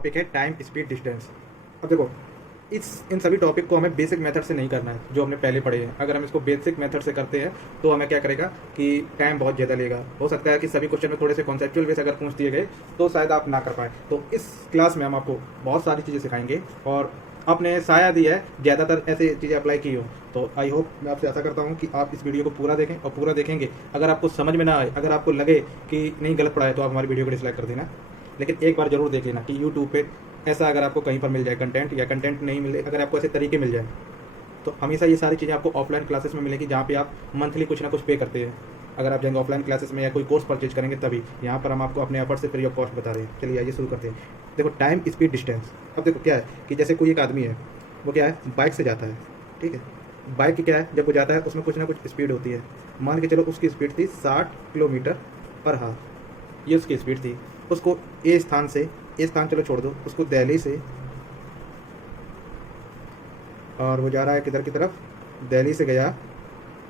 Topic है time speed distance. अब देखो इन सभी टॉपिक को हमें बेसिक मेथड से नहीं करना है जो हमने पहले पढ़े हैं। अगर हम इसको बेसिक मेथड से करते हैं तो हमें क्या करेगा कि टाइम बहुत ज़्यादा लेगा। हो सकता है कि सभी क्वेश्चन में थोड़े से कॉन्सेप्चुअल वे से अगर पूछ दिए गए तो शायद आप ना कर पाए। तो इस क्लास में हम आपको बहुत सारी चीज़ें सिखाएंगे और आपने शायद ही है ज़्यादातर ऐसे चीज़ें अप्लाई की हो। तो आई होप, मैं आपसे आशा करता हूँ कि आप इस वीडियो को पूरा देखें और पूरा देखेंगे। अगर आपको समझ में ना आए, अगर आपको लगे कि नहीं गलत पढ़ा है, तो आप हमारी वीडियो को डिसलाइक कर देना। लेकिन एक बार जरूर देख लेना कि यूट्यूब पे ऐसा अगर आपको कहीं पर मिल जाए कंटेंट, या कंटेंट नहीं मिले, अगर आपको ऐसे तरीके मिल जाए, तो हमेशा ये सारी चीज़ें आपको ऑफलाइन क्लासेस में मिलेगी, जहाँ पे आप मंथली कुछ ना कुछ पे करते हैं। अगर आप जाएंगे ऑफलाइन क्लासेस में या कोई कोर्स परचेज करेंगे तभी। यहाँ पर हम आपको अपने एफर्ट से फ्री ऑफ कॉस्ट बता रहे हैं। चलिए आइए शुरू करते हैं। देखो टाइम स्पीड डिस्टेंस। अब देखो क्या है कि जैसे कोई एक आदमी है, वो क्या है, बाइक से जाता है, ठीक है। बाइक की क्या है, जब वो जाता है उसमें कुछ ना कुछ स्पीड होती है। मान के चलो उसकी स्पीड थी 60 किलोमीटर पर हार, ये उसकी स्पीड थी। उसको ए स्थान से, ए स्थान चलो छोड़ दो, उसको दिल्ली से, और वो जा रहा है किधर की तरफ, दिल्ली से गया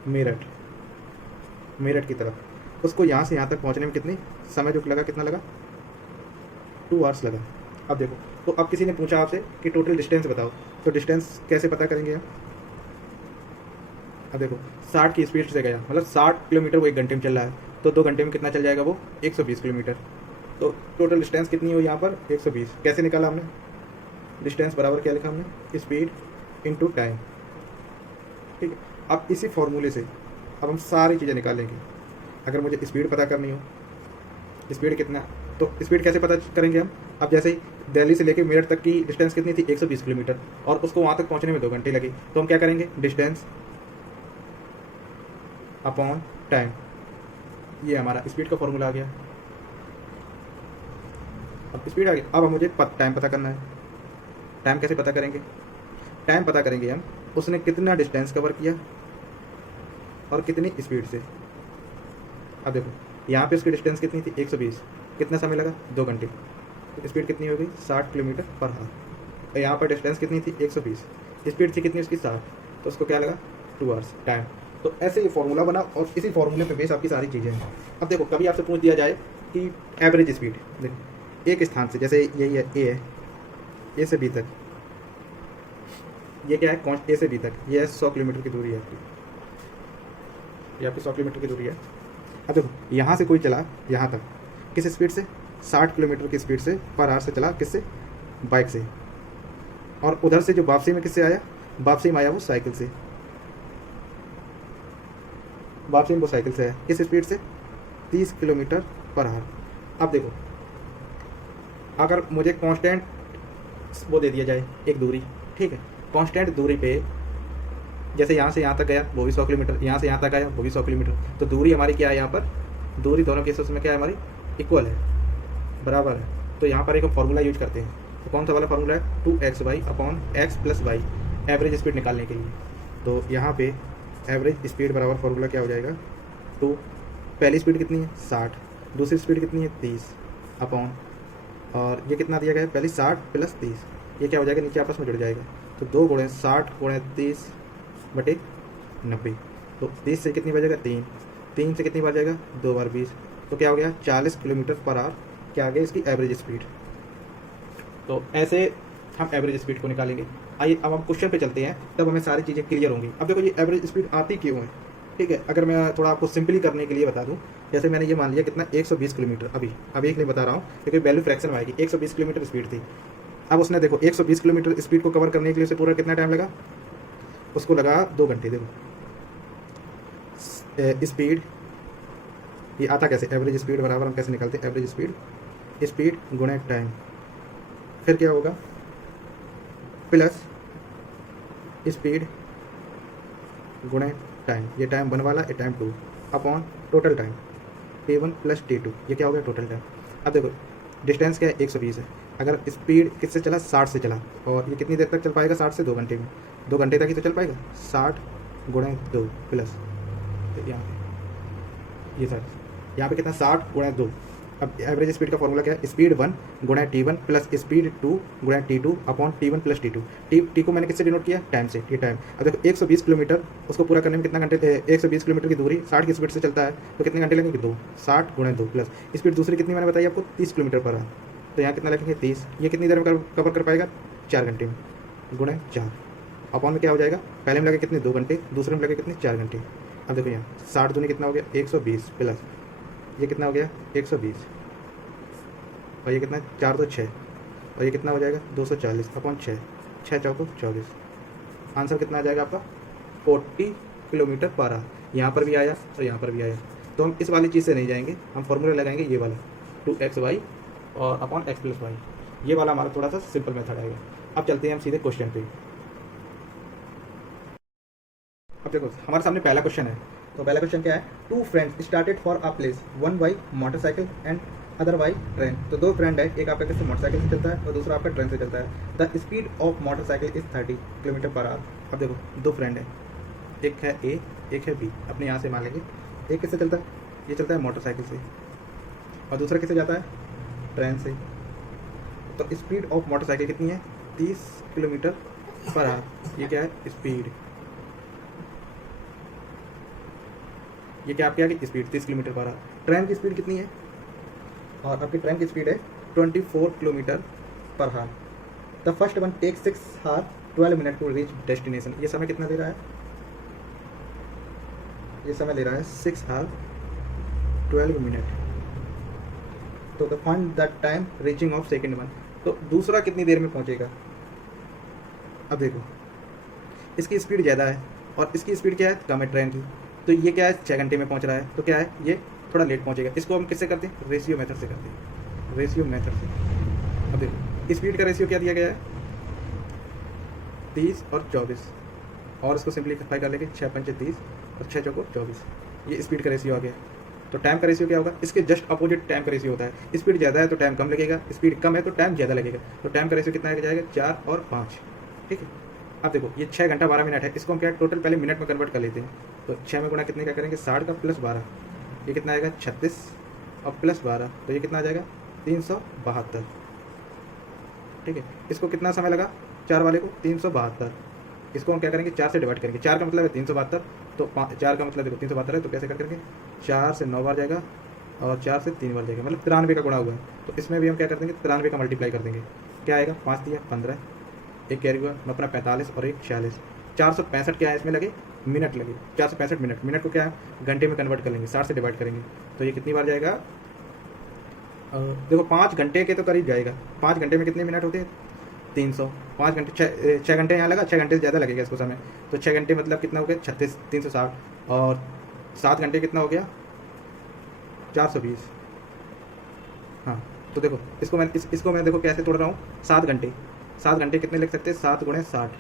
मेरठ, मेरठ की तरफ। उसको यहाँ से यहाँ तक पहुँचने में कितनी समय जो लगा, कितना लगा, 2 आवर्स लगा। अब देखो, तो अब किसी ने पूछा आपसे कि टोटल डिस्टेंस बताओ, तो डिस्टेंस कैसे पता करेंगे हम। अब देखो 60 की स्पीड से गया, मतलब 60 किलोमीटर वो 1 घंटे में चल रहा है, तो 2 घंटे में कितना चल जाएगा वो, 120 किलोमीटर। तो टोटल डिस्टेंस कितनी हो यहाँ पर, 120। कैसे निकाला हमने, डिस्टेंस बराबर क्या लिखा हमने, स्पीड इनटू टाइम, ठीक है। अब इसी फॉर्मूले से अब हम सारी चीज़ें निकालेंगे। अगर मुझे स्पीड पता करनी हो, स्पीड कितना, तो स्पीड कैसे पता करेंगे हम। अब जैसे ही दिल्ली से लेकर मेरठ तक की डिस्टेंस कितनी थी, 120 किलोमीटर, और उसको वहाँ तक पहुँचने में 2 घंटे लगे, तो हम क्या करेंगे, डिस्टेंस अपॉन टाइम, ये हमारा स्पीड का फॉर्मूला आ गया। अब स्पीड आ गया, अब मुझे टाइम पता करना है। टाइम कैसे पता करेंगे, टाइम पता करेंगे हम उसने कितना डिस्टेंस कवर किया और कितनी स्पीड से। अब देखो यहाँ पे उसकी डिस्टेंस कितनी थी, 120, कितना समय लगा, 2 घंटे। तो स्पीड कितनी हो गई, 60 किलोमीटर पर हार। और यहाँ पर डिस्टेंस कितनी थी, 120, स्पीड थी कितनी उसकी, 60, तो उसको क्या लगा, 2 आवर्स टाइम। तो ऐसे ही फॉर्मूला बना और इसी फॉर्मूले पे बेस आपकी सारी चीज़ें हैं। अब देखो कभी आपसे पूछ दिया जाए कि एवरेज स्पीड, देखो एक स्थान से, जैसे यही है ए है, ए से बी तक, ये क्या है, ए से बी तक, ये है 100 किलोमीटर की दूरी है आपकी, ये आपकी 100 किलोमीटर की दूरी है। अब देखो यहाँ से कोई चला यहाँ तक किस स्पीड से, 60 किलोमीटर की स्पीड से पर आवर से चला, किससे, बाइक से। और उधर से जो वापसी में किससे आया, वापसी में आया वो साइकिल से, वापसी में वो साइकिल से आया, किस स्पीड से, 30 किलोमीटर पर आवर। अब देखो अगर मुझे कांस्टेंट वो दे दिया जाए, एक दूरी, ठीक है, कांस्टेंट दूरी पे, जैसे यहाँ से यहाँ तक गया वो भी 100 किलोमीटर, यहाँ से यहाँ तक आया वो भी 100 किलोमीटर, तो दूरी हमारी क्या है, यहाँ पर दूरी दोनों केसेस में क्या है हमारी, इक्वल है, बराबर है। तो यहाँ पर एक फॉर्मूला यूज करते हैं, तो कौन सा वाला फॉर्मूला है, 2xy upon x plus y, average speed निकालने के लिए। तो यहाँ पे एवरेज स्पीड बराबर फॉर्मूला क्या हो जाएगा, 2, पहली स्पीड कितनी है 60, दूसरी स्पीड कितनी है 30 अपॉन, और ये कितना दिया गया है, पहली 60 प्लस 30, ये क्या हो जाएगा, नीचे आपस में जुड़ जाएगा। तो 2 गुणे 60 गुणे 30 बटे 90, तो 30 से कितनी बार जाएगा, 3, 3 से कितनी बार जाएगा, 2 बार 20, तो क्या हो गया, 40 किलोमीटर पर आवर, क्या आ गया इसकी एवरेज स्पीड। तो ऐसे हम एवरेज स्पीड को निकालेंगे। आइए अब हम क्वेश्चन पे चलते हैं, तब हमें सारी चीज़ें क्लियर होंगी। अब देखो ये एवरेज स्पीड आती क्यों है, ठीक है। अगर मैं थोड़ा आपको सिंपली करने के लिए बता दूं, जैसे मैंने ये मान लिया कितना, 120 किलोमीटर, अभी एक नहीं बता रहा हूँ क्योंकि वैल्यू फ्रैक्शन में आएगी, 120 किलोमीटर स्पीड थी। अब उसने देखो 120 किलोमीटर स्पीड को कवर करने के लिए उसे पूरा कितना टाइम लगा, उसको लगा 2 घंटे। देखो स्पीड ये आता कैसे, एवरेज स्पीड बराबर हम कैसे निकालते हैं, एवरेज स्पीड, स्पीड गुणे टाइम, फिर क्या होगा, प्लस स्पीड गुणे टाइम, ये टाइम 1 वाला, ये time 2 upon total time, T1 plus T2, ये क्या हो गया टोटल टाइम। अब देखो डिस्टेंस क्या है, 120 है, अगर स्पीड किससे चला, 60 से चला, और ये कितनी देर तक चल पाएगा, 60 से 2 घंटे में, 2 घंटे तक ही तो चल पाएगा, 60 गुणे 2 प्लस यहाँ पे, ये सर यहाँ पे कितना, 60 गुणे 2। अब एवरेज स्पीड का फॉर्मूला क्या है, स्पीड 1 गुणा T1 प्लस स्पीड 2 गुणा T2 upon T1 plus T2। T को मैंने किससे डिनोट किया, टाइम से, ये टाइम। अब देखो 120 किलोमीटर उसको पूरा करने में कितना घंटे, 120 किलोमीटर की दूरी 60 की स्पीड से चलता है, तो कितने घंटे लगेंगे, 2, 60 गुणा 2 प्लस स्पीड दूसरी कितनी मैंने बताई आपको, 30 किलोमीटर पर आवर। तो यहाँ कितना लिखेंगे 30। ये कितनी देर में कवर कर पाएगा 4 घंटे में, गुणे 4 अपॉन में क्या हो जाएगा, पहले में लगे कितने 2 घंटे, दूसरे में लगे कितने 4 घंटे। अब देखो यहाँ 60 दूनी कितना हो गया 120 प्लस ये कितना हो गया 120 और ये कितना 4 तो 6 और ये कितना हो जाएगा 240 अपॉन 6, 6 चौको 24। आंसर कितना आ जाएगा आपका 40 किलोमीटर पर आवर। यहाँ पर भी आया और यहाँ पर भी आया, तो हम इस वाली चीज़ से नहीं जाएंगे, हम फॉर्मूला लगाएंगे ये वाला 2xy और अपॉन x + y। ये वाला हमारा थोड़ा सा सिंपल मेथड आएगा। अब चलते हैं हम सीधे क्वेश्चन पे। अब देखो हमारे सामने पहला क्वेश्चन है, तो पहला क्वेश्चन क्या है, 2 friends started for a place, 1 by motorcycle and other by train. तो 2 फ्रेंड है, एक आपका कैसे मोटरसाइकिल से चलता है और दूसरा आपका ट्रेन से चलता है। The speed of motorcycle is 30 kilometre per our. अब देखो 2 फ्रेंड है, एक है ए एक है बी। अपने यहाँ से मान लेंगे एक किससे चलता है, ये चलता है मोटरसाइकिल से और दूसरा किससे जाता है, ट्रेन से। तो स्पीड ऑफ मोटरसाइकिल कितनी है 30 किलोमीटर पर आवर। ये क्या है स्पीड, ये क्या आपके आगे speed 30 kilometre per our. Train की स्पीड कितनी है, और आपकी ट्रेन की स्पीड है 24 kilometre per hour. The first one take 6 hour 12 minute to reach destination. ये समय कितना ले रहा है, ये समय ले रहा है 6 आवर 12 मिनट। तो the find the time reaching of second one. तो दूसरा कितनी देर में पहुंचेगा। अब देखो इसकी स्पीड ज़्यादा है और इसकी स्पीड क्या है कम है ट्रेन की, तो ये क्या है 6 घंटे में पहुंच रहा है, तो क्या है ये थोड़ा लेट पहुंचेगा। इसको हम किससे करते हैं, रेशियो मेथड से करते हैं, रेशियो मेथड से। अब देखो स्पीड का रेशियो क्या दिया गया है 30 और 24 और इसको सिंप्लीफाई कर लेंगे 6 पंचे 30 और 6 चौको 24। ये स्पीड का रेशियो आ गया। तो टाइम का रेशियो क्या होगा, इसके जस्ट अपोजिट टाइम का रेशियो होता है। स्पीड ज़्यादा है तो टाइम कम लगेगा, स्पीड कम है तो टाइम ज़्यादा लगेगा। तो टाइम का रेशियो कितना आ जाएगा 4 और 5। ठीक है। अब देखो ये 6 घंटा 12 मिनट है, इसको हम क्या टोटल पहले मिनट में कन्वर्ट कर लेते हैं। तो 6 में गुणा कितने का करेंगे 60 का प्लस 12, ये कितना आएगा 36 और प्लस 12, तो ये कितना आ जाएगा 372। ठीक है। इसको कितना समय लगा 4 वाले को 372। इसको हम क्या करेंगे 4 से डिवाइड करेंगे, 4 का मतलब है 372, तो 4 का मतलब देखो 372 है, तो कैसे करेंगे 4 से 9 बार जाएगा और 4 से 3 बार जाएगा, मतलब 93 का गुणा हुआ है। तो इसमें भी हम क्या कर देंगे 93 का मल्टीप्लाई कर देंगे। क्या आएगा 5 दिया 15, एक कैरी हुआ अपना 45 और एक 46, 465 क्या है इसमें लगे मिनट लगे, 465 मिनट। मिनट को क्या है घंटे में कन्वर्ट कर लेंगे, 60 से डिवाइड करेंगे, तो ये कितनी बार जाएगा देखो 5 घंटे के तो करीब जाएगा। 5 घंटे में कितने मिनट होते हैं 300। 5 घंटे 6 घंटे यहाँ लगा, 6 घंटे से ज़्यादा लगेगा इसको समय, तो 6 घंटे मतलब कितना हो गया 36 360 और 7 घंटे कितना हो गया 420। हाँ तो देखो इसको मैं देखो कैसे तोड़ रहा हूँ 7 घंटे। 7 घंटे कितने लिख सकते हैं 7 गुणे 60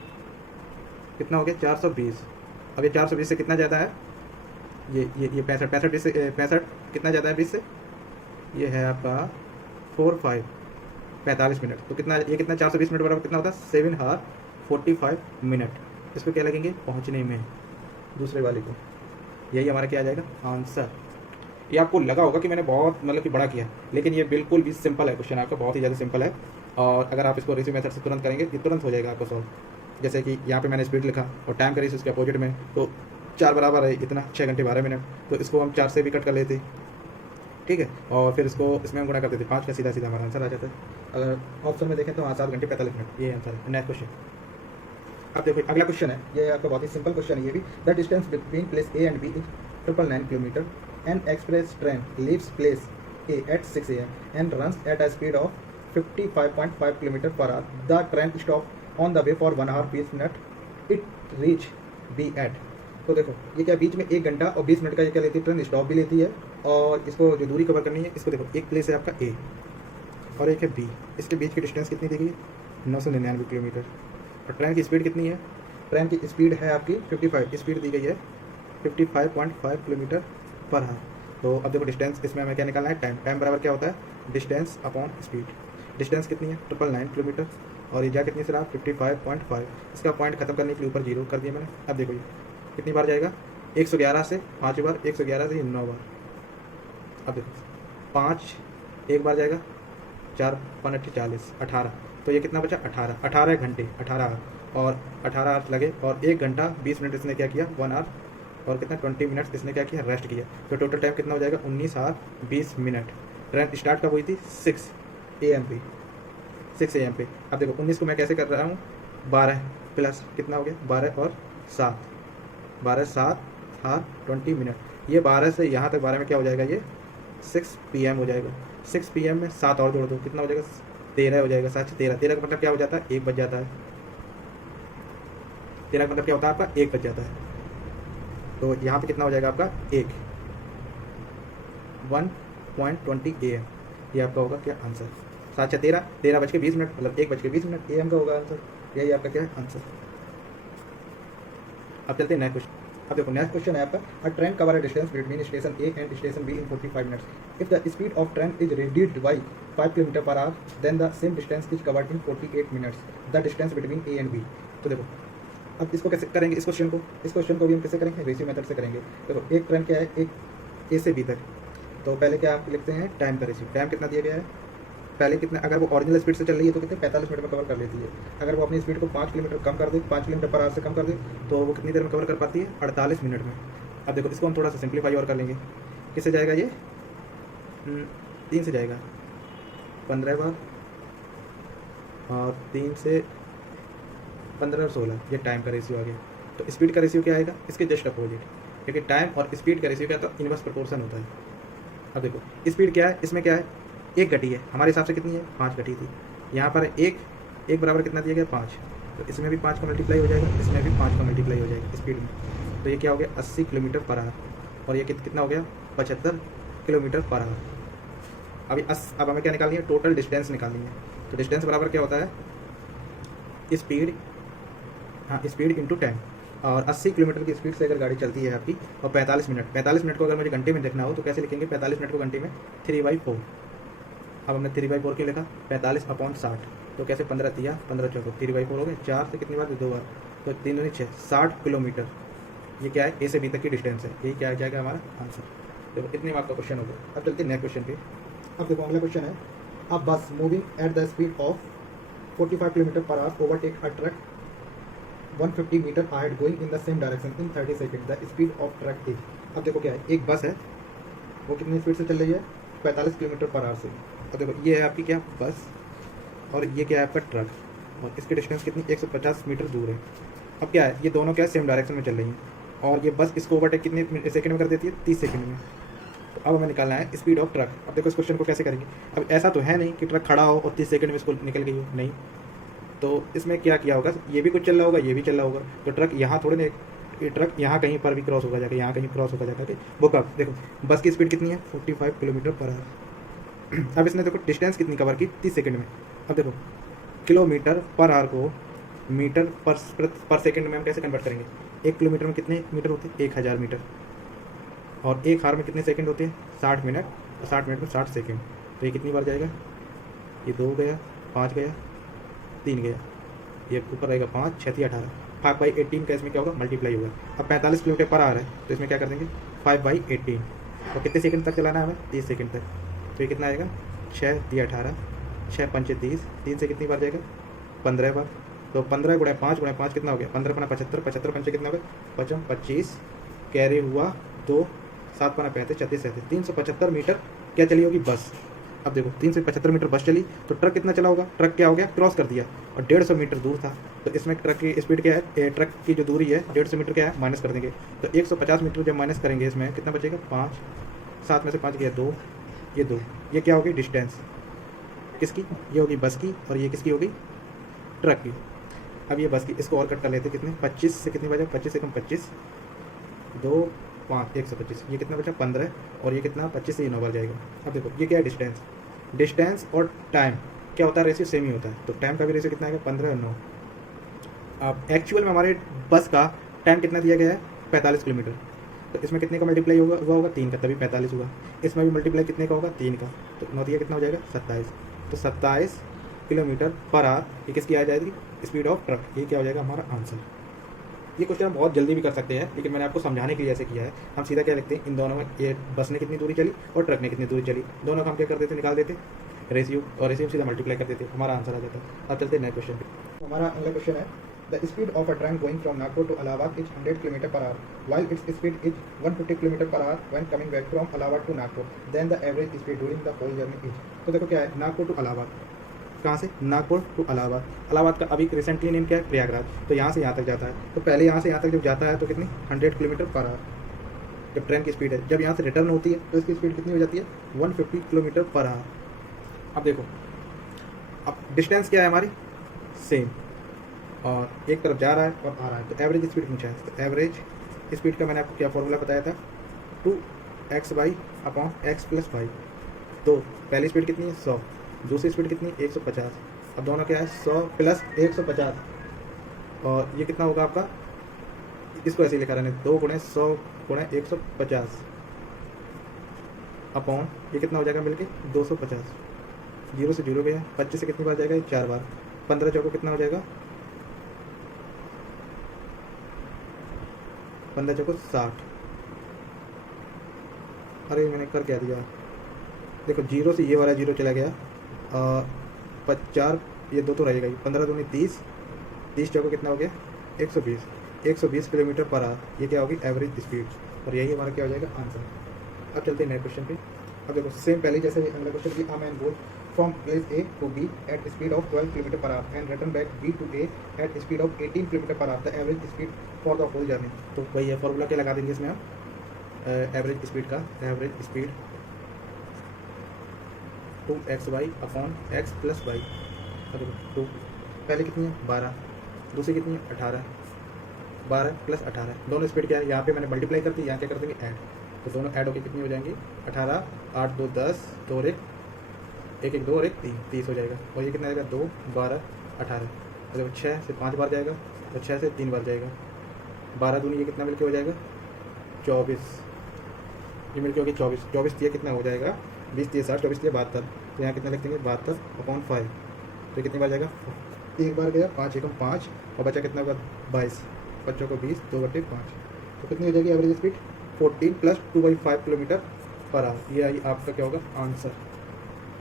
कितना हो गया 420। अब ये 420 से कितना ज़्यादा है ये 65 से 65 कितना ज़्यादा है 20 से, ये है आपका 45 मिनट। तो कितना ये कितना 420 मिनट बराबर कितना होता है 7 आवर 45 मिनट। इसको क्या लगेंगे पहुंचने में दूसरे वाले को। यही हमारा क्या आ जाएगा आंसर। ये आपको लगा होगा कि मैंने बहुत मतलब कि बड़ा किया, लेकिन ये बिल्कुल भी सिंपल है क्वेश्चन आपका, बहुत ही ज़्यादा सिंपल है। और अगर आप इसको रेशियो मेथड से तुरंत करेंगे ये तुरंत हो जाएगा आपको सॉल्व। जैसे कि यहाँ पे मैंने स्पीड लिखा और टाइम का रेशियो उसके अपोजिट में, तो 4 बराबर है इतना 6 घंटे 12 मिनट, तो इसको हम 4 से भी कट कर लेते, ठीक है, और फिर इसको इसमें हम गुणा कर देते 5 का, सीधा सीधा हमारा आंसर आ जाता है। अगर ऑप्शन में देखें तो हाँ 7 घंटे 45 मिनट, ये आंसर है। Next question. अब देखो अगला क्वेश्चन है, ये आपका बहुत ही सिंपल क्वेश्चन है ये भी। The distance between place A and B is 999 kilometre. An express train leaves place A at 6 AM and runs at a speed of 55.5 kilometre per hour. The train stop on the way for 1 hour 20 minute, it reach B at. तो देखो ये क्या बीच में 1 घंटा और 20 minute का ये क्या लेती है ट्रेन स्टॉप भी लेती है, और इसको जो दूरी कवर करनी है इसको देखो एक प्लेस है आपका ए और एक है बी, इसके बीच की डिस्टेंस कितनी दी गई है 999 किलोमीटर। और ट्रेन की स्पीड कितनी है, ट्रेन की स्पीड है आपकी 55, स्पीड दी गई है 55.5 किलोमीटर पर आवर। तो अब देखो डिस्टेंस इसमें हमें क्या निकालना है टाइम। टाइम बराबर क्या होता है डिस्टेंस अपॉन स्पीड। डिस्टेंस कितनी है 999 किलोमीटर और ये जा कितनी से रहा 55.5। इसका पॉइंट खत्म करने के लिए ऊपर 0 कर दिया मैंने। अब देखो ये कितनी बार जाएगा 111 से 5 बार, 111 से 9 बार। अब देखो 5 एक बार जाएगा, 4 5 40 18, तो ये कितना बचा 18 घंटे 18 और 18 आवर्स लगे, और 1 घंटा 20 मिनट इसने क्या किया 1 आवर, और कितना 20 मिनट्स इसने क्या किया रेस्ट किया। तो टोटल टाइम कितना हो जाएगा 19 आवर 20 मिनट। ट्रेन स्टार्ट कब हुई थी 6 AM पे, 6 AM पे। अब देखो 19 को मैं कैसे कर रहा हूँ, 12 प्लस कितना हो गया, 12 और 7, 12 7 हाँ 20 मिनट। ये 12 से यहाँ तक 12 में क्या हो जाएगा, ये 6 PM हो जाएगा। 6 PM में 7 और जोड़ दो, कितना हो जाएगा, 13 हो जाएगा। 7 13, 13 का मतलब क्या हो जाता है, 1 बज जाता है। 13 का मतलब क्या होता है आपका, 1 बज जाता है। तो यहाँ पे कितना हो जाएगा आपका 1:20 AM, ये आपका होगा क्या आंसर। 7 6 13, 13 बज के 20 मिनट मतलब 1 बज के 20 मिनट AM का होगा आंसर। यही आपका क्या है आंसर। अब चलते हैं नेक्स्ट क्वेश्चन। अब देखो नेक्स्ट क्वेश्चन है आपका, a train cover a distance between station A and station B in 45 minutes. If the speed of train is reduced by 5 kilometre per hour, then the same distance is covered in 48 minutes, the distance between A and B। तो देखो अब इसको कैसे करेंगे, इस question को भी हम कैसे करेंगे, रेशियो मेथड से करेंगे। देखो एक ट्रेन क्या है, एक A से B तक, तो पहले क्या आप लिखते हैं, टाइम का रेशियो। टाइम कितना दिया गया है, पहले कितना, अगर वो ओरिजिनल स्पीड से चल रही है तो कितने 45 मिनट में कवर कर लेती है। अगर वो अपनी स्पीड को 5 किलोमीटर कम कर दे, 5 किलोमीटर पर आवर से कम कर दे, तो वो कितनी देर में कवर कर पाती है, 48 मिनट में। अब देखो इसको हम थोड़ा सा सिंप्लीफाई और कर लेंगे। किससे जाएगा ये, 3 से जाएगा 15 बार, और 3 से 15 और 16, ये टाइम का रेशियो आ गया। तो स्पीड का रेशियो क्या आएगा, इसके जस्ट अपोजिट, क्योंकि टाइम और स्पीड का रेशियो क्या होता है, इनवर्स प्रोपोर्शन होता है। अब देखो स्पीड क्या है, इसमें क्या है, 1 घटी है, हमारे हिसाब से कितनी है, 5 घटी थी। यहाँ पर 1 बराबर कितना दिया गया, 5, तो इसमें भी 5 का मल्टीप्लाई हो जाएगा, इसमें भी 5 का मल्टीप्लाई हो जाएगा स्पीड में। तो ये क्या हो गया, 80 किलोमीटर पर आवर, और ये कितना हो गया, 75 किलोमीटर पर आवर। अब हमें क्या निकालनी है, टोटल डिस्टेंस निकालनी है। तो डिस्टेंस बराबर क्या होता है, स्पीड, हाँ स्पीड इंटू टाइम। और 80 किलोमीटर की स्पीड से अगर गाड़ी चलती है आपकी, और 45 मिनट को अगर मुझे घंटे में देखना हो तो कैसे लिखेंगे, 45 मिनट को घंटे में 3/4। अब हमने 3/4 क्यों लिखा, 45/60, तो कैसे 15 दिया, 15 चौको 3/4 हो गए, 4 से कितनी बार, 2 बार, तो 3 दूनी 6, 60 किलोमीटर। ये क्या है, A से B तक की डिस्टेंस है, यही क्या आ जाएगा हमारा आंसर। देखो इतने मार्क का क्वेश्चन हो गया। अब चलते हैं नेक्स्ट क्वेश्चन पे। अब देखो अगला क्वेश्चन है, a bus moving at the speed of 45 kilometre per hour overtake a truck 150 metre ahead going in the same direction in 30 second, the speed of truck is. अब देखो क्या है, एक बस है, वो कितनी स्पीड से चल रही है, 45 किलोमीटर पर आवर से। अब देखो ये है आपकी क्या बस, और ये क्या है आपका ट्रक, और इसकी डिस्टेंस कितनी, 150 मीटर दूर है। अब क्या है, ये दोनों क्या है, सेम डायरेक्शन में चल रही हैं, और ये बस इसको ओवरटेक कितने सेकंड में कर देती है, 30 सेकंड में। तो अब हमें निकालना है स्पीड ऑफ ट्रक। अब देखो इस क्वेश्चन को कैसे करेंगे, अब ऐसा तो है नहीं कि ट्रक खड़ा हो और 30 सेकंड में इसको निकल गई हो, नहीं। तो इसमें क्या किया होगा, ये भी कुछ चल रहा होगा, ये भी चल रहा होगा, तो ट्रक यहाँ थोड़े नहीं, ये ट्रक यहाँ कहीं पर भी क्रॉस होगा जाकर, यहाँ कहीं क्रॉस होगा जाकर वो कब, देखो बस की स्पीड कितनी है, 45 किलोमीटर पर आवर। अब इसने देखो डिस्टेंस कितनी कवर की, 30 सेकंड में। अब देखो किलोमीटर पर आवर को मीटर पर सेकंड में हम कैसे कन्वर्ट करेंगे, 1 किलोमीटर में कितने मीटर होते हैं, 1000 मीटर, और 1 आवर में कितने सेकंड होते हैं, 60 मिनट, और 60 मिनट में 60 सेकंड। तो ये कितनी बार जाएगा, ये 2 गया, 5 गया, 3 गया, ये ऊपर रहेगा 5 6 18, 5/18 का इसमें क्या होगा, मल्टीप्लाई होगा। अब 45 किलोमीटर पर आ रहा है, तो इसमें क्या कर देंगे, 5/18, और कितने सेकंड तक चलाना है हमें, 30 सेकंड तक। तो ये कितना आएगा, 6 3 18, 6 5 30, 3 से कितनी बार जाएगा, 15 बार। तो 15 × 5 × 5 कितना हो गया, 15 × 75, 75 पंचे कितना हो गया, 55 25, कैरी हुआ 2, 7 × 35 36 37, 375 मीटर क्या चली होगी बस। अब देखो 375 मीटर बस चली, तो ट्रक कितना चला होगा, ट्रक क्या हो गया, क्रॉस कर दिया, और 150 मीटर दूर था। तो इसमें ट्रक की स्पीड क्या है, ट्रक की जो दूरी है 150 मीटर क्या है, माइनस कर देंगे। तो 150 मीटर जब माइनस करेंगे, इसमें कितना बचेगा, 5, 7 में से 5 गया 2, ये 2, ये क्या होगी डिस्टेंस किसकी, ये होगी बस की, और ये किसकी होगी, ट्रक की। अब ये बस की, इसको और कट कर लेते कितने, 25 से कितनी बचा, 25 से कम 25, 2 5 125, ये कितना बचा 15, और ये कितना 25 से ये 9 बार जाएगा। अब देखो ये क्या है, डिस्टेंस और टाइम क्या होता है, रेशियो सेम ही होता है। तो टाइम का भी रेशियो कितना आएगा, 15 और 9। अब एक्चुअल में हमारे बस का टाइम कितना दिया गया है, 45 किलोमीटर, तो इसमें कितने का मल्टीप्लाई हुआ 3 का, तभी 45 हुआ। इसमें भी मल्टीप्लाई कितने का होगा, 3 का, तो 9 दिया कितना हो जाएगा, 27। तो 27 किलोमीटर पर आवर ये किसकी आ जाएगी, स्पीड ऑफ ट्रक, ये क्या हो जाएगा हमारा आंसर। ये क्वेश्चन हम बहुत जल्दी भी कर सकते हैं, लेकिन मैंने आपको समझाने के लिए ऐसे किया है। हम सीधा क्या लिखते हैं, इन दोनों में, ये बस ने कितनी दूरी चली और ट्रक ने कितनी दूरी चली, दोनों का हम क्या कर देते, निकाल देते रेशियो, और रेशियो सीधा मल्टीप्लाई कर देते, हमारा आंसर आ जाता है। अब चलते हैं नेक्स्ट क्वेश्चन पे। हमारा अगला क्वेश्चन है, the speed of a train going from Nagpur to Allahabad is 100 kilometre per hour while its speed is 150 kilometre per hour when coming back from Allahabad to Nagpur then the average speed during the whole journey is। तो देखो क्या है, Nagpur to Allahabad, कहाँ से, Nagpur to Allahabad, Allahabad का अभी recently name क्या है, प्रयागराज, तो यहाँ से यहाँ तक जाता है। तो पहले यहाँ से यहाँ तक जब जाता है तो कितनी, 100 किलोमीटर पर आवर जब ट्रेन की स्पीड है। जब यहाँ से रिटर्न होती है तो इसकी स्पीड कितनी हो जाती है, 150 किलोमीटर पर आवर। अब देखो, अब डिस्टेंस क्या है हमारी, सेम, और एक तरफ जा रहा है और आ रहा है, तो एवरेज स्पीड पूछा है। तो एवरेज स्पीड का मैंने आपको क्या फॉर्मूला बताया था, 2x/x+y। तो पहली स्पीड कितनी है, 100, दूसरी स्पीड कितनी, 150। अब दोनों क्या है, 100 प्लस 150, और ये कितना होगा आपका, इसको ऐसे लिखा रहने, 2 गुणे 100 गुणे 150 अपॉन ये कितना हो जाएगा मिलके 250। 0 से 0 गया, 25 से कितनी बार जाएगा, 4 बार, 15 चौको कितना हो जाएगा, 15 चौको 60। अरे मैंने कर क्या दिया, देखो 0 से ये वाला 0 चला गया, 4 ये 2 तो रहेगा ही, 15 दूनी 30, 30 चौको कितना हो गया, 120, 120 किलोमीटर पर आवर, ये क्या होगी एवरेज स्पीड, और यही हमारा क्या हो जाएगा आंसर। अब चलते हैं नए क्वेश्चन पे। अब देखो सेम पहले जैसे अगला क्वेश्चन की, man goes from place A to B at speed of 12 kilometre per hour and return back B to A at speed of 18 kilometre per hour, the average speed for the whole journey. तो वही है formula, क्या लगा देंगे इसमें हम, average speed का, average speed 2xy upon x+y। अब देखो 2 पहले कितनी है, 12, दूसरी कितनी है, 18, 12 प्लस 18, दोनों स्पीड क्या है, यहाँ पे मैंने मल्टीप्लाई कर दी, यहाँ क्या कर देंगे ऐड, तो दोनों ऐड होकर कितनी हो जाएंगी, 18, 8 2 10, 2 और 1 1 1 2 और 1 3, 30 हो जाएगा। और ये कितना आएगा, 2 12 18, मतलब 6 से 5 बार जाएगा और 6 से 3 बार जाएगा, 12 दूनी ये कितना मिलके हो जाएगा, 24, ये मिलके होगी 24, 24 दिया कितना हो जाएगा, 20 दिए 60, 24 दिए 72, तो यहाँ कितना लिख देंगे 72 अपॉन 5, तो कितनी बार जाएगा, एक बार गया, 5 एकम 5, और बचा कितना होगा 22, बच्चों को 20, 2/5, तो कितनी हो जाएगी average speed, 14 plus 2/5 kilometre per our. ये आई आपका क्या होगा आंसर।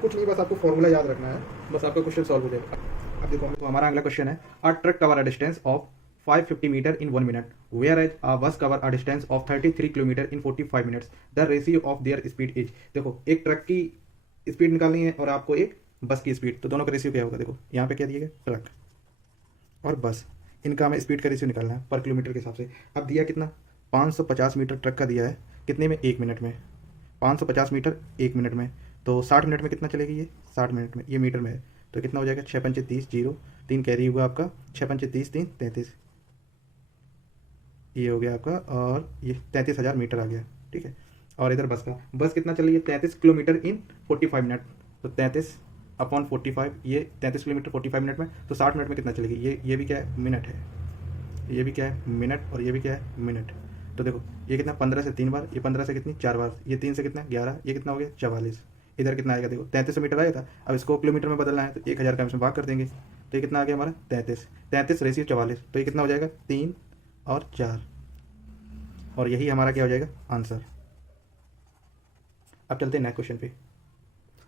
कुछ नहीं, बस आपको फॉर्मूला याद रखना है, बस आपका क्वेश्चन सॉल्व हो जाएगा। अब देखो, तो हमारा अगला क्वेश्चन है, a truck cover a distance of 550 metre in 1 minute whereas a bus cover a distance of 33 kilometre in 45 minutes, the ratio of their speed is. देखो एक ट्रक की स्पीड निकालनी है और आपको एक बस की स्पीड, तो दोनों का रेशियो क्या होगा, देखो यहाँ पे क्या दिया गया, ट्रक और बस, इनका हमें स्पीड का रेशियो निकालना है पर किलोमीटर के हिसाब से। अब दिया कितना, 550 मीटर ट्रक का दिया है, कितने में, 1 मिनट में, 550 मीटर 1 मिनट में, तो 60 मिनट में कितना चलेगी ये, 60 मिनट में, ये मीटर में है, तो कितना हो जाएगा, 6 पंचे 30, 0 3 कैरी होगा आपका, 6 पंचे 30 3 33, ये हो गया आपका, और ये 33,000 मीटर आ गया, ठीक है। और इधर बस का, बस कितना चल रही है, 33 किलोमीटर इन 45 मिनट, तो 33 अपॉन 45, ये 33 किलोमीटर 45 मिनट में, तो 60 मिनट में कितना चलेगी, ये भी क्या है, मिनट है, ये भी क्या है, मिनट, और ये भी क्या है, मिनट। तो देखो ये कितना, 15 से 3 बार, ये 15 से कितनी 4 बार, ये 3 से कितना 11, ये कितना हो गया 44, इधर कितना आएगा, देखो 33 मीटर आया था, अब इसको किलोमीटर में बदलना है, तो 1000 का इसमें भाग कर देंगे, तो ये कितना आ गया हमारा 33 रेशियो 44, तो ये कितना हो जाएगा 3 और 4, और यही हमारा क्या हो जाएगा आंसर। अब चलते हैं नेक्स्ट क्वेश्चन पे।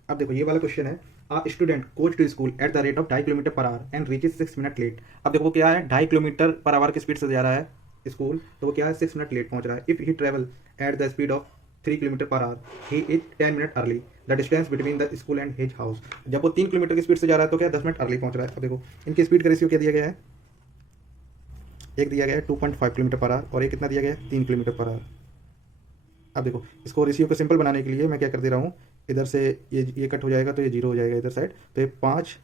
अब देखो ये वाला क्वेश्चन है, a student goes to school at the rate of 2.5 kilometre per hour and reaches 6 minute late. अब देखो क्या है, 2.5 किलोमीटर पर आवर की स्पीड से जा रहा है स्कूल, तो वो क्या है 6 मिनट लेट पहुंच रहा है। If he travel eight the speed of 3 kilometre per our he is 10 minute early, the distance between the school and his house. जब वो 3 किलोमीटर की स्पीड से जा रहा है तो क्या 10 मिनट अर्ली पहुंच रहा है। अब देखो इनकी स्पीड का रेशियो क्या दिया गया है, एक दिया गया है 2.5 किलोमीटर पर आवर और एक कितना दिया गया है 3 किलोमीटर पर आवर। अब देखो इसको रेशियो को सिंपल बनाने के लिए मैं क्या कर दे रहा हूँ, इधर से ये कट हो जाएगा तो ये 0 हो जाएगा इधर साइड, तो ये 5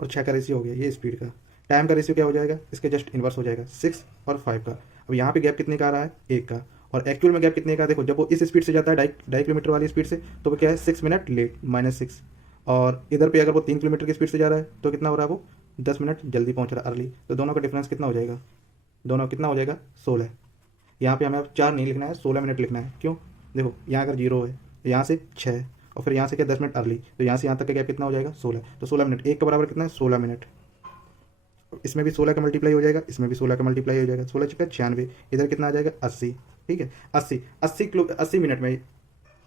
और 6 का रेशियो हो गया, ये स्पीड का। टाइम का रेशियो क्या हो जाएगा, इसके जस्ट इन्वर्स हो जाएगा 6 और 5 का। अब यहाँ पे गैप कितने का आ रहा है, 1 का, और एक्चुअल में गैप कितने का, देखो जब वो इस स्पीड से जाता है 2.5 किलोमीटर वाली स्पीड से, तो वो क्या है 6 मिनट लेट -6, और इधर पे अगर वो 3 किलोमीटर की स्पीड से जा रहा है तो कितना हो रहा है, वो 10 मिनट जल्दी पहुँच रहा है अर्ली। तो दोनों का डिफरेंस कितना हो जाएगा, दोनों कितना हो जाएगा 16। यहाँ पे हमें अब 4 नहीं लिखना है, 16 मिनट लिखना है। क्यों, देखो यहाँ अगर 0 है तो यहाँ से 6 और फिर यहाँ से क्या 10 मिनट अर्ली, तो यहाँ से यहाँ तक का गैप कितना हो जाएगा 16, तो 16 मिनट, एक का बराबर कितना है 16 मिनट। इसमें भी 16 का मल्टीप्लाई हो जाएगा, इसमें भी 16 का मल्टीप्लाई हो जाएगा, 16 चुका 96, इधर कितना आ जाएगा 80, ठीक है 80 मिनट में,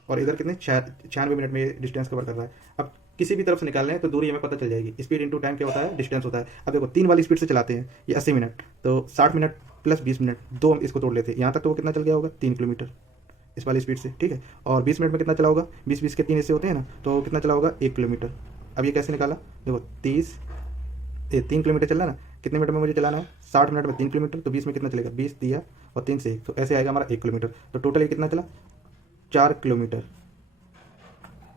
और इधर कितने 96 मिनट में ये डिस्टेंस कवर कर रहा है। अब किसी भी तरफ से निकालना है तो दूरी हमें पता चल जाएगी। स्पीड इंटू टाइम क्या होता है, डिस्टेंस होता है। अब देखो 3 वाली स्पीड से चलाते हैं, ये 80 मिनट, तो 60 मिनट प्लस 20 मिनट, दो हम इसको तोड़ लेते हैं, यहाँ तक तो वो कितना चल गया होगा, 3 किलोमीटर इस वाली स्पीड से, ठीक है। और 20 मिनट में कितना चला होगा, 20 के 3 हिस्से होते हैं ना, तो कितना चला होगा, 1 किलोमीटर। अब ये कैसे निकाला, देखो 3 किलोमीटर चलना ना, कितने मिनट में मुझे चलाना है, 60 मिनट में 3 किलोमीटर, तो 20 में कितना चलेगा, 20 दिया और 3 से 1, तो ऐसे आएगा हमारा 1 किलोमीटर। तो टोटल ये कितना चला, 4 किलोमीटर।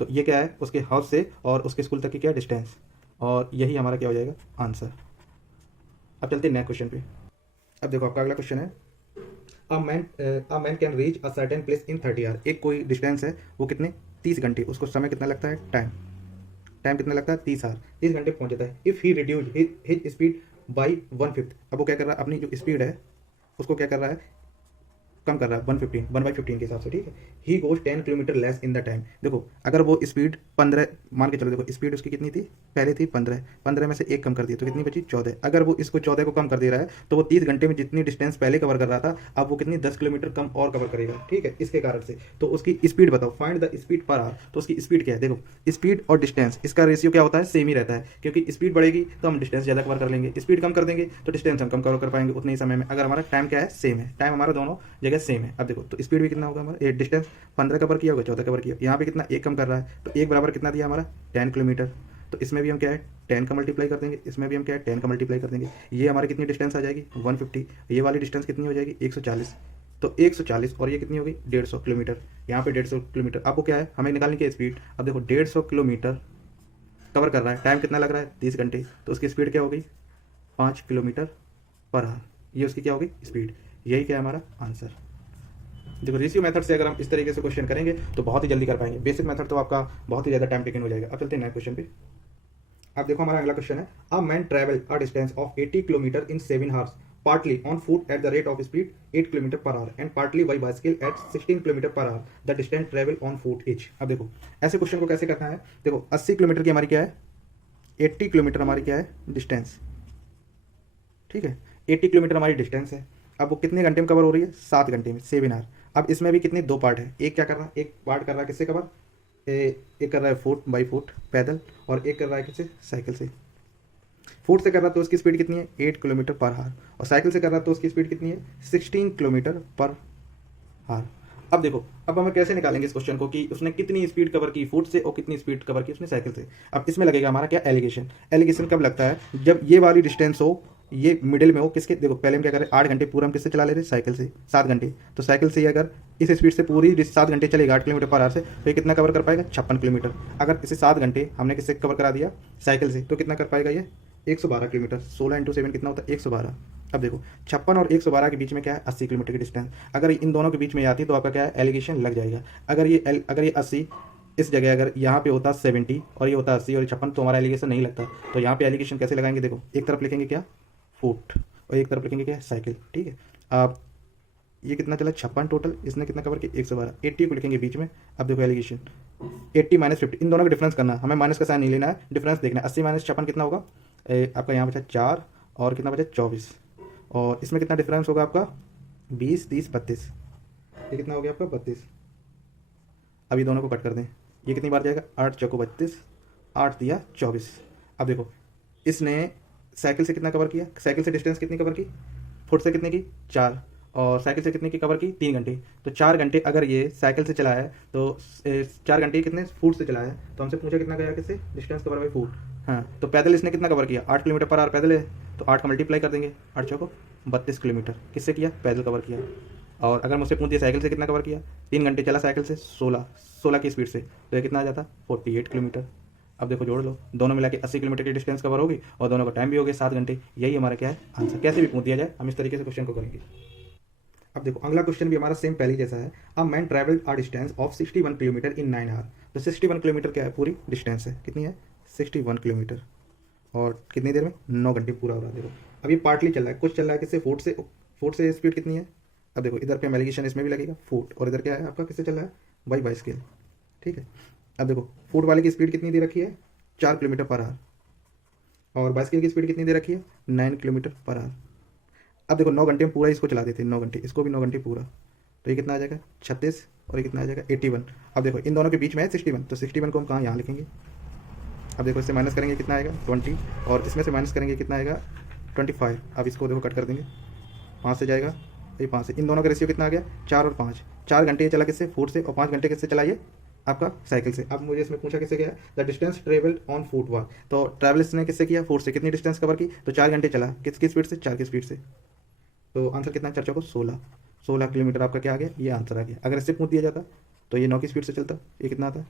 तो ये क्या है, उसके हाउस से और उसके स्कूल तक की क्या डिस्टेंस, और यही हमारा क्या हो जाएगा, आंसर। अब चलते हैं नेक्स्ट क्वेश्चन पे। अब देखो आपका अगला क्वेश्चन है, a man can reach a certain place in 30 hour. एक कोई डिस्टेंस है, वो कितने, 30 घंटे, उसको समय कितना लगता है, टाइम कितना लगता है, 30 आवर, 30 घंटे पहुंच जाता है। If he reduce his speed by 1/5। अब वो क्या कर रहा है, अपनी जो स्पीड है उसको क्या कर रहा है, कम कर रहा है, 1/15 के हिसाब से, ठीक है। He goes 10 kilometre less in the time. देखो अगर वो स्पीड 15 मान के चलो, देखो स्पीड उसकी कितनी थी, पहले थी 15 में से 1 कम कर दिया तो कितनी बची, 14। अगर वो इसको 14 को कम कर दे रहा है तो वो 30 घंटे में जितनी डिस्टेंस पहले कवर कर रहा था, अब वो कितनी 10 किलोमीटर कम और कवर करेगा, ठीक है, इसके कारण से। तो उसकी स्पीड बताओ, find the speed per hour. तो उसकी स्पीड क्या है, देखो स्पीड और डिस्टेंस इसका रेशियो क्या होता है, सेम ही रहता है, क्योंकि स्पीड बढ़ेगी तो हम डिस्टेंस ज़्यादा कवर कर लेंगे, स्पीड कम कर देंगे तो डिस्टेंस हम कम कवर कर पाएंगे उतने ही समय में, अगर हमारा टाइम क्या है, सेम है, टाइम हमारा दोनों जगह सेम है। अब देखो तो स्पीड भी कितना होगा हमारा, ये डिस्टेंस 15 कवर किया होगा, 14 कवर किया, यहाँ पे कितना 1 कम कर रहा है, तो 1 बराबर कितना दिया हमारा, 10 किलोमीटर। तो इसमें भी हम क्या है 10 का मल्टीप्लाई कर देंगे, इसमें भी हम क्या है 10 का मल्टीप्लाई कर देंगे, ये हमारी कितनी डिस्टेंस आ जाएगी 150, ये वाली डिस्टेंस कितनी हो जाएगी 140। तो 140 और ये कितनी होगी 150 किलोमीटर, यहाँ पे 150 किलोमीटर। आपको क्या है, हमें निकालने की स्पीड। अब देखो 150 किलोमीटर कवर कर रहा है, टाइम कितना लग रहा है 30 घंटे, तो उसकी स्पीड क्या हो गई 5 किलोमीटर पर आवर, ये उसकी क्या होगी स्पीड। यही क्या है हमारा आंसर। देखो रेशियो मेथड से अगर हम इस तरीके से क्वेश्चन करेंगे तो बहुत ही जल्दी कर पाएंगे, बेसिक मेथड तो आपका बहुत ही ज़्यादा टाइम टेकिंग हो जाएगा। अब चलते हैं नए क्वेश्चन पे। अब देखो हमारा अगला क्वेश्चन है, a man travel a distance of 80 kilometre in 7 hours partly on foot at the rate of speed 8 km per hour and partly by bicycle at 16 km per hour. The distance travel on foot each. अब देखो ऐसे question को कैसे करना है, देखो 80 kilometre की हमारी क्या है, 80 किलोमीटर हमारी क्या है डिस्टेंस, ठीक है, 80 किलोमीटर हमारी डिस्टेंस है। अब वो कितने घंटे में कवर हो रही है, 7 घंटे में, 7 आवर। अब इसमें भी कितने, 2 पार्ट है, एक क्या कर रहा है, एक पार्ट कर रहा है किससे कवर, एक कर रहा है फुट बाई फुट पैदल, और एक कर रहा है किससे, साइकिल से। फुट से कर रहा है तो उसकी स्पीड कितनी है 8 किलोमीटर पर आवर, और साइकिल से कर रहा है तो उसकी स्पीड कितनी है 16 किलोमीटर पर आवर। अब देखो अब हम कैसे निकालेंगे इस क्वेश्चन को कि उसने कितनी स्पीड कवर की फुट से और कितनी स्पीड कवर की उसने साइकिल से। अब इसमें लगेगा हमारा क्या, एलिगेशन। एलिगेशन कब लगता है, जब ये वाली डिस्टेंस हो, ये मिडिल में हो किसके, देखो पहले हम क्या करें 8 घंटे पूरा हम किससे चला ले रहे, साइकिल से 7 घंटे, तो साइकिल से अगर इस स्पीड से पूरी 7 घंटे चलेगा 8 किलोमीटर पर आवर से, तो ये कितना कवर कर पाएगा 56 किलोमीटर। अगर इसे 7 घंटे हमने किससे कवर करा दिया, साइकिल से, तो कितना कर पाएगा ये 112 किलोमीटर। 16 इंटू 7 कितना होता है 112। अब देखो 56 और 112 के बीच में क्या है 80 किलोमीटर की डिस्टेंस, अगर इन दोनों के बीच में आती तो आपका क्या है एलिगेशन लग जाएगा। अगर ये 80 इस जगह अगर यहाँ पे होता 70 और ये होता 80 और 56, तो हमारा एलिगेशन नहीं लगता। तो यहाँ पे एलिगेशन कैसे लगाएंगे, देखो एक तरफ लिखेंगे क्या फुट और एक तरफ लिखेंगे क्या साइकिल, ठीक है। अब ये कितना चला 56 टोटल, इसने कितना कवर किया 112, 80 को लिखेंगे बीच में। अब देखो एलिगेशन 80 माइनस 50, इन दोनों का डिफरेंस करना, हमें माइनस का साइन नहीं लेना है, डिफरेंस देखना है। 80 माइनस 56 कितना होगा, आपका यहाँ बचा 4 और कितना बचा 24, और इसमें कितना डिफरेंस होगा आपका 20 30 32, ये कितना हो गया आपका 32। अब ये दोनों को कट कर दें, ये कितनी बार जाएगा 8 चौको 32, 8 दिया 24। अब देखो इसने साइकिल से कितना कवर किया, साइकिल से डिस्टेंस कितनी कवर की, फुट से कितने की 4, और साइकिल से कितने की कवर की 3 घंटे। तो 4 घंटे अगर ये साइकिल से चला है तो 4 घंटे कितने फुट से चला है, तो हमसे पूछा कितना गया किससे, डिस्टेंस कवर बाई फुट। हाँ तो पैदल इसने कितना कवर किया 8 किलोमीटर पर आवर पैदल है, तो 8 का मल्टीप्लाई कर देंगे, 8 चौको 32 किलोमीटर किससे किया, पैदल कवर किया। और अगर मुझसे पूछ दिया साइकिल से कितना कवर किया, 3 घंटे चला साइकिल से 16 की स्पीड से, तो ये कितना आ जाता 48 किलोमीटर। अब देखो जोड़ लो, दोनों मिला के 80 किलोमीटर की डिस्टेंस कवर होगी और दोनों का टाइम भी हो गया 7 घंटे। यही हमारा क्या है आंसर। कैसे भी पूछ दिया जाए हम इस तरीके से क्वेश्चन को करेंगे। अब देखो अगला क्वेश्चन भी हमारा सेम पहले जैसा है, a man travelled a distance of 61 kilometre in 9 hour. तो 61 किलोमीटर क्या है, पूरी डिस्टेंस है, कितनी है 61 किलोमीटर, और कितनी देर में 9 घंटे पूरा हो रहा है। देखो अभी पार्टली चल रहा है, कुछ चल रहा है किससे फुट से स्पीड कितनी है। अब देखो इधर पे एलिगेशन इसमें भी लगेगा फुट, और इधर क्या है आपका किससे चल रहा है बाई बाइसिकल, ठीक है। अब देखो फुट वाले की स्पीड कितनी दे रखी है 4 किलोमीटर पर आवर, और बाइसिकल की स्पीड कितनी दे रखी है 9 किलोमीटर पर आवर। अब देखो 9 घंटे में पूरा इसको चला देते हैं, 9 घंटे इसको भी 9 घंटे पूरा, तो ये कितना आ जाएगा 36 और ये कितना आ जाएगा 81। अब देखो इन दोनों के बीच में है 61, तो 61 को हम कहाँ यहाँ लिखेंगे अब देखो इससे माइनस करेंगे कितना आएगा 20, और इसमें से माइनस करेंगे कितना आएगा 25। अब इसको देखो कट कर देंगे, 5 से जाएगा, ये 5 से, इन दोनों का रेशियो कितना आ गया 4 और 5। 4 घंटे ये चला किससे, फुट से, और 5 घंटे किससे चला ये आपका साइकिल से। अब मुझे इसमें पूछा किससे गया, the distance travelled on foot walk, तो ट्रैवल इसने किससे किया, फुट से। कितनी डिस्टेंस कवर की, तो 4 घंटे चला, किसकी स्पीड से, 4 की स्पीड से। तो आंसर कितना, 4 को 16 किलोमीटर आपका क्या आ गया, ये आंसर आ गया। अगर इससे पूछ दिया जाता तो ये 9 की स्पीड से चलता, ये कितना आता,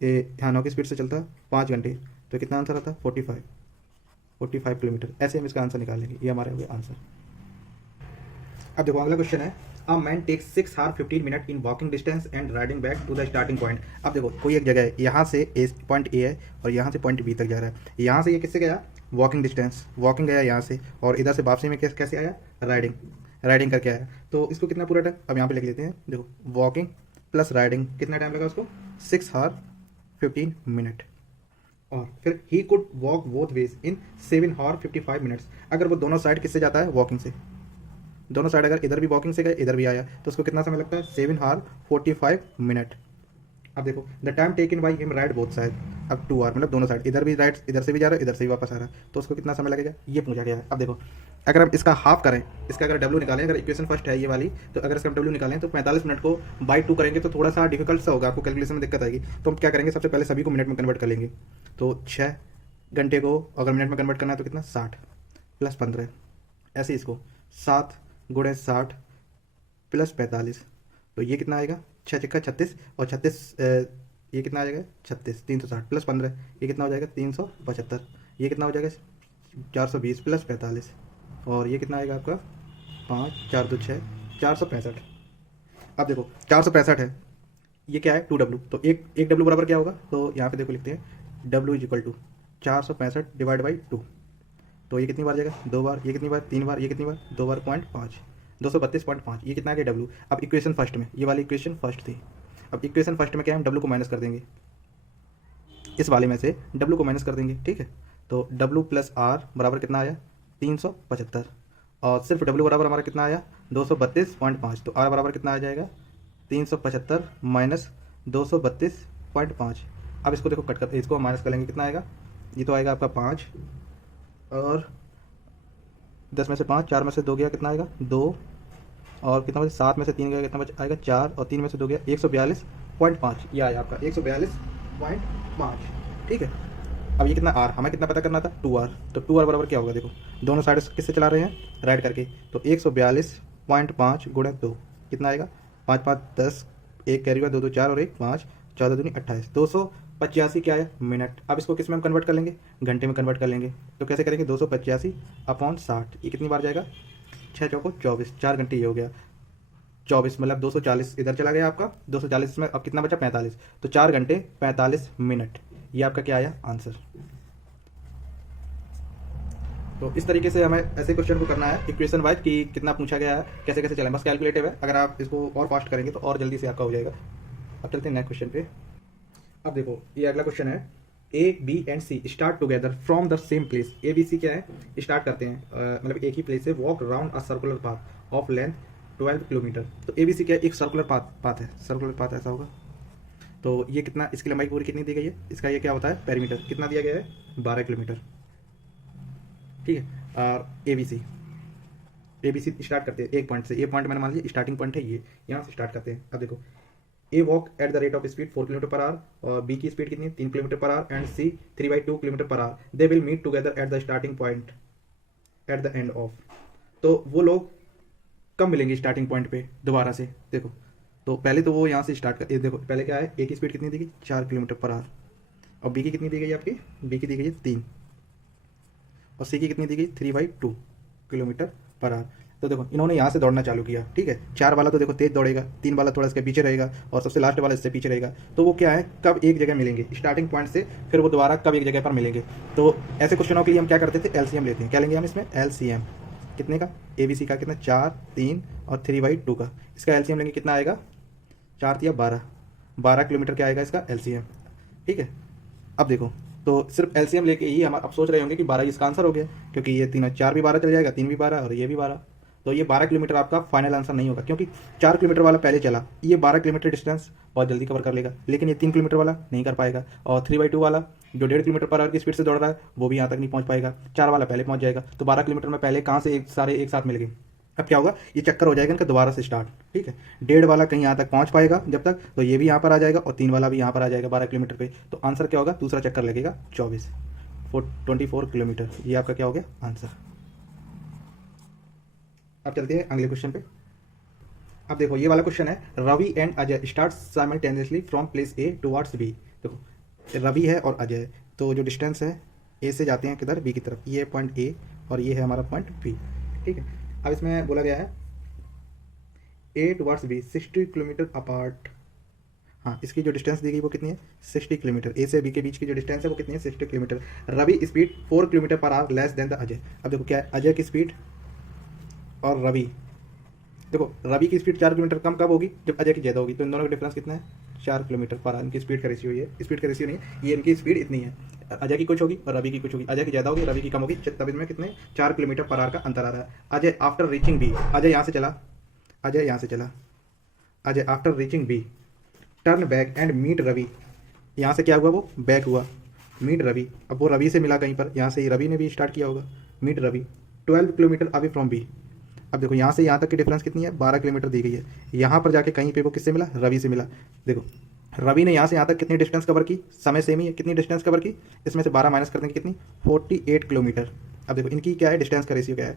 ये हाँ 9 की स्पीड से चलता 5 घंटे, तो कितना आंसर आता 45 किलोमीटर। ऐसे हम इसका आंसर निकालेंगे, ये हमारा हो गया आंसर। अब देखो अगला क्वेश्चन है, a man takes 6 hour 15 minute in walking distance and riding back to the starting point. अब देखो कोई एक जगह है, यहाँ से पॉइंट ए है और यहाँ से पॉइंट बी तक जा रहा है। यहाँ से ये किससे गया, वॉकिंग डिस्टेंस, वॉकिंग गया यहाँ से, और इधर से वापसी में कैसे आया, राइडिंग करके आया। तो इसको कितना पूरा टाइम, अब यहाँ पे लिख लेते हैं, देखो वॉकिंग प्लस राइडिंग कितना टाइम लगा उसको, 6 आवर 15 मिनट। और फिर he could walk both ways in 7 hour 55 minutes. अगर वो दोनों साइड किससे जाता है, वॉकिंग से, दोनों साइड अगर इधर भी वॉकिंग से गए इधर भी आया तो उसको कितना समय लगता है, 7 आवर 45 मिनट। अब देखो the time taken by him ride both side, अब 2 आवर, मतलब दोनों साइड, इधर भी राइड, इधर से भी जा रहा है, इधर से भी वापस आ रहा है, तो उसको कितना समय लगेगा, ये पूछा गया है। अब देखो अगर हम इसका हाफ करें, इसका अगर डब्ल्यू निकालें, अगर इक्वेशन फर्स्ट है ये वाली, तो अगर इसका डब्ल्यू निकालें तो 45 मिनट को बाई 2 करेंगे तो थोड़ा सा डिफिकल्ट सा होगा, आपको कैलकुलेशन में दिक्कत आएगी। तो हम क्या करेंगे, सबसे पहले सभी को मिनट में कन्वर्ट कर लेंगे। तो 6 घंटे को अगर मिनट में कन्वर्ट करना है तो कितना, 60 प्लस 15, ऐसे इसको 7 गुणे 60 प्लस 45, तो ये कितना आएगा, 6 छक्का 36, और 36 ये कितना आ जाएगा 36, 360 प्लस 15, ये कितना हो जाएगा 375, ये कितना हो जाएगा 420 प्लस 45, और ये कितना आएगा आपका 5 4 2 6 465। अब देखो 465 है, ये क्या है 2W, तो एक W बराबर क्या होगा, तो यहाँ पे देखो लिखते हैं W is equal to 465 divide by 2, तो ये कितनी बार जाएगा, 2 बार, ये कितनी बार 3 बार, ये कितनी बार 2 बार, 0.5, 232.5, ये कितना आ गया W। अब इक्वेशन फर्स्ट में, ये वाली इक्वेशन फर्स्ट थी, अब इक्वेशन फर्स्ट में क्या है, हम W को माइनस कर देंगे, इस वाले में से W को माइनस कर देंगे, ठीक है। तो W प्लस R बराबर कितना आया 375, और सिर्फ W बराबर हमारा कितना आया 232.5, तो R बराबर कितना आ जाएगा 375 माइनस 232.5। अब इसको देखो कट कर, इसको माइनस कर लेंगे, कितना आएगा, ये तो आएगा आपका 5, और 10 में से 5, 4 में से 2 गया, कितना आएगा 2, और कितना बचे 7 में से 3 गया, कितना बच आएगा 4, और 3 में से 2 गया 142.5, ये आया आपका 142.5, ठीक है। अब ये कितना R, हमें कितना पता करना था 2R, तो 2R बराबर क्या होगा, देखो दोनों साइड किससे चला रहे हैं, राइड करके, तो 142.5 गुणा 2 कितना आएगा 5 5 10, एक कैरी हुआ 2 2 4 और 1 5, 14 दूनी 28, 285 क्या है मिनट। अब इसको किस में हम कन्वर्ट कर लेंगे, घंटे में कन्वर्ट कर लेंगे, तो कैसे करेंगे 285 अपॉन 60, ये कितनी बार जाएगा 6 चौको 24, 4 घंटे ये हो गया 24, मतलब 240 इधर चला गया आपका, 240 में अब कितना बचा 45, तो 4 घंटे 45 मिनट, ये आपका क्या आया आंसर। तो इस तरीके से हमें ऐसे क्वेश्चन को करना है इक्वेशन वाइज कि कितना पूछा गया है, कैसे कैसे चलें, बस कैलकुलेटिव है। अगर आप इसको और फास्ट करेंगे तो और जल्दी से आपका हो जाएगा। अब चलते हैं नेक्स्ट क्वेश्चन पे। अब देखो ये अगला क्वेश्चन है, A, B and C start together from the same place. A B C क्या है, स्टार्ट करते हैं मतलब एक ही प्लेस से, walk round a circular path of length 12 kilometre. तो A B C क्या है, एक सर्कुलर पाथ है, सर्कुलर पाथ ऐसा होगा। तो ये कितना, इसकी लंबाई पूरी कितनी दी गई है, इसका ये क्या होता है पेरीमीटर, कितना दिया गया है 12 किलोमीटर, ठीक है। और ए बी सी स्टार्ट करते हैं एक पॉइंट से, ये पॉइंट मैंने मान लिया स्टार्टिंग पॉइंट है, ये यहाँ से स्टार्ट करते हैं। अब देखो A walk at the rate of speed 4 kilometre per hour, और बी की स्पीड कितनी है 3 kilometre per hour, and C 3/2 kilometre per hour. They will meet together at the starting point at the end of. तो वो लोग कब मिलेंगे स्टार्टिंग पॉइंट पे दोबारा से, देखो तो पहले तो वो यहाँ से स्टार्ट कर, देखो पहले क्या है, ए की स्पीड कितनी दी गई 4 किलोमीटर पर आवर, और बी की कितनी दी गई आपकी, बी की दी गई है 3, और सी की कितनी दी गई 3/2 किलोमीटर पर आवर। तो देखो इन्होंने यहाँ से दौड़ना चालू किया, ठीक है। 4 वाला तो देखो तेज दौड़ेगा, 3 वाला थोड़ा इसके पीछे रहेगा, और सबसे लास्ट वाला इससे पीछे रहेगा। तो वो क्या है, कब एक जगह मिलेंगे स्टार्टिंग पॉइंट से, फिर वो दोबारा कब एक जगह पर मिलेंगे। तो ऐसे क्वेश्चनों के लिए हम क्या करते थे, एलसीएम लेते हैं। क्या लेंगे हम इसमें, एलसीएम कितने का, एबीसी का कितना 4 3 और 3/2 का, इसका एलसीएम लेंगे कितना आएगा 4 या 12 किलोमीटर क्या आएगा इसका एलसीएम, ठीक है। अब देखो तो सिर्फ एलसीएम लेके ही हम अब सोच रहे होंगे कि 12 इसका आंसर हो गया, क्योंकि ये 3 4 भी 12 चल जाएगा, 3 भी 12 और ये भी 12, तो ये 12 किलोमीटर आपका फाइनल आंसर नहीं होगा, क्योंकि 4 किलोमीटर वाला पहले चला, ये 12 किलोमीटर डिस्टेंस बहुत जल्दी कवर कर लेगा, लेकिन ये 3 किलोमीटर वाला नहीं कर पाएगा। और 3/2 वाला जो 1.5 किलोमीटर पर आवर की स्पीड से दौड़ रहा है वो भी यहाँ तक नहीं पहुँच पाएगा। 4 वाला पहले पहुँच जाएगा। तो 12 किलोमीटर में पहले कहाँ से सारे एक साथ मिल गए। अब क्या होगा, ये चक्कर हो जाएगा इनका दोबारा से स्टार्ट। ठीक है, 1.5 वाला कहीं यहाँ तक पहुँच पाएगा जब तक, तो ये भी यहाँ पर आ जाएगा और 3 वाला भी यहाँ पर आ जाएगा 12 किलोमीटर पे। तो आंसर क्या होगा, दूसरा चक्कर लगेगा 24 किलोमीटर। ये आपका क्या हो गया आंसर। अब चलते हैं अगले क्वेश्चन पे। अब देखो ये वाला क्वेश्चन है, Ravi and Ajay start simultaneously from place A towards B. देखो रवि है और अजय, तो जो डिस्टेंस है ए से जाते हैं किधर, बी की तरफ, ये पॉइंट ए और ये है हमारा पॉइंट बी। ठीक है, अब इसमें बोला गया है ए टुवर्ड्स बी 60 किलोमीटर अपार्ट। हाँ, इसकी जो डिस्टेंस दी गई वो कितनी है, 60 किलोमीटर। ए से बी के बीच की जो डिस्टेंस है वो कितनी है, 60 kilometre. Ravi speed 4 kilometre per hour less than the Ajay. अब देखो क्या है, अजय की स्पीड और रवि, देखो रवि की स्पीड 4 किलोमीटर कम कब होगी, जब अजय की ज़्यादा होगी। तो इन दोनों का डिफरेंस कितना है, 4 किलोमीटर पर आवर। इनकी स्पीड का रेशियो, ये स्पीड का रेशियो नहीं है, ये इनकी स्पीड इतनी है। अजय की कुछ होगी और रवि की कुछ होगी, अजय की ज़्यादा होगी, रवि की कम होगी, तब इनमें कितने 4 किलोमीटर पर आवर का अंतर आ रहा है। Ajay after reaching B, Ajay यहाँ से चला, अजय यहाँ से चला, Ajay after reaching B turn back and meet Ravi. यहाँ से क्या हुआ, वो बैक हुआ, मीट रवि। अब वो रवि से मिला कहीं पर, यहाँ से रवि ने भी स्टार्ट किया होगा, meet Ravi 12 kilometre away from B. अब देखो यहाँ से यहाँ तक की डिफरेंस कितनी है, 12 किलोमीटर दी गई है। यहाँ पर जाके कहीं पे वो किससे मिला, रवि से मिला। देखो रवि ने यहाँ से यहाँ तक कितनी डिस्टेंस कवर की, समय सेम ही है, कितनी डिस्टेंस कवर की, इसमें से 12 माइनस कर देंगे कितनी, 48 किलोमीटर। अब देखो इनकी क्या है, डिस्टेंस का रेशियो क्या है,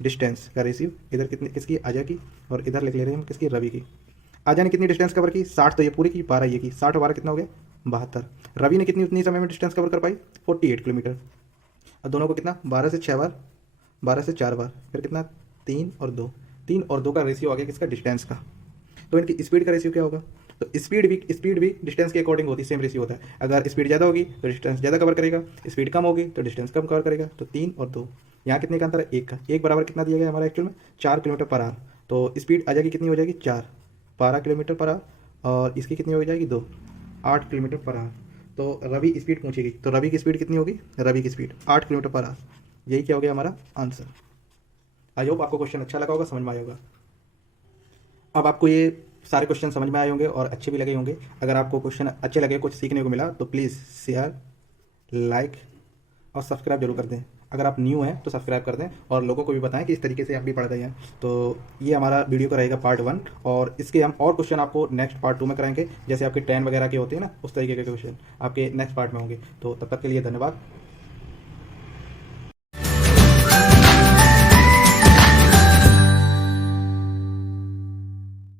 डिस्टेंस का रेशियो इधर कितनी, किसकी, अजय की, और इधर लिख ले रहे हैं हम किसकी, रवि की। अजय ने कितनी डिस्टेंस कवर की, 60, तो ये पूरी की, 12 ये की, 60 और 12 कितना हो गया, 72। रवि ने कितनी उतनी समय में डिस्टेंस कवर कर पाई, 48 किलोमीटर। और दोनों को कितना, 12 से 6 बार, 12 से 4 बार, फिर कितना, 3 और 2, 3 और 2 का रेशियो आ गया किसका, डिस्टेंस का। तो इनकी स्पीड का रेशियो क्या होगा, तो स्पीड भी डिस्टेंस के अकॉर्डिंग होती है, सेम रेशियो होता है। अगर स्पीड ज़्यादा होगी तो डिस्टेंस ज़्यादा कवर करेगा, स्पीड कम होगी तो डिस्टेंस कम कवर करेगा। तो 3 और 2, यहाँ कितने का अंतर है, 1 का। 1 बराबर कितना दिया गया हमारा एक्चुअल में, 4 किलोमीटर पर आवर। तो स्पीड आ जाएगी कितनी हो जाएगी, 4, 12 किलोमीटर पर आवर, और इसकी कितनी हो जाएगी, 2, 8 किलोमीटर पर आवर। तो रवि स्पीड पूछेगी, तो रवि की स्पीड कितनी होगी, रवि की स्पीड 8 किलोमीटर पर आवर। यही क्या हो गया हमारा आंसर। आई होप आपको क्वेश्चन अच्छा लगा होगा, समझ में आया होगा। अब आपको ये सारे क्वेश्चन समझ में आए होंगे और अच्छे भी लगे होंगे। अगर आपको क्वेश्चन अच्छे लगे, कुछ सीखने को मिला, तो प्लीज़ शेयर, लाइक और सब्सक्राइब जरूर कर दें। अगर आप न्यू हैं तो सब्सक्राइब कर दें और लोगों को भी बताएं कि इस तरीके से आप भी पढ़ रहे हैं। तो ये हमारा वीडियो का रहेगा पार्ट 1, और इसके हम और क्वेश्चन आपको नेक्स्ट पार्ट 2 में कराएंगे। जैसे आपके 10 वगैरह के होते हैं ना, उस तरीके के क्वेश्चन आपके नेक्स्ट पार्ट में होंगे। तो तब तक के लिए धन्यवाद।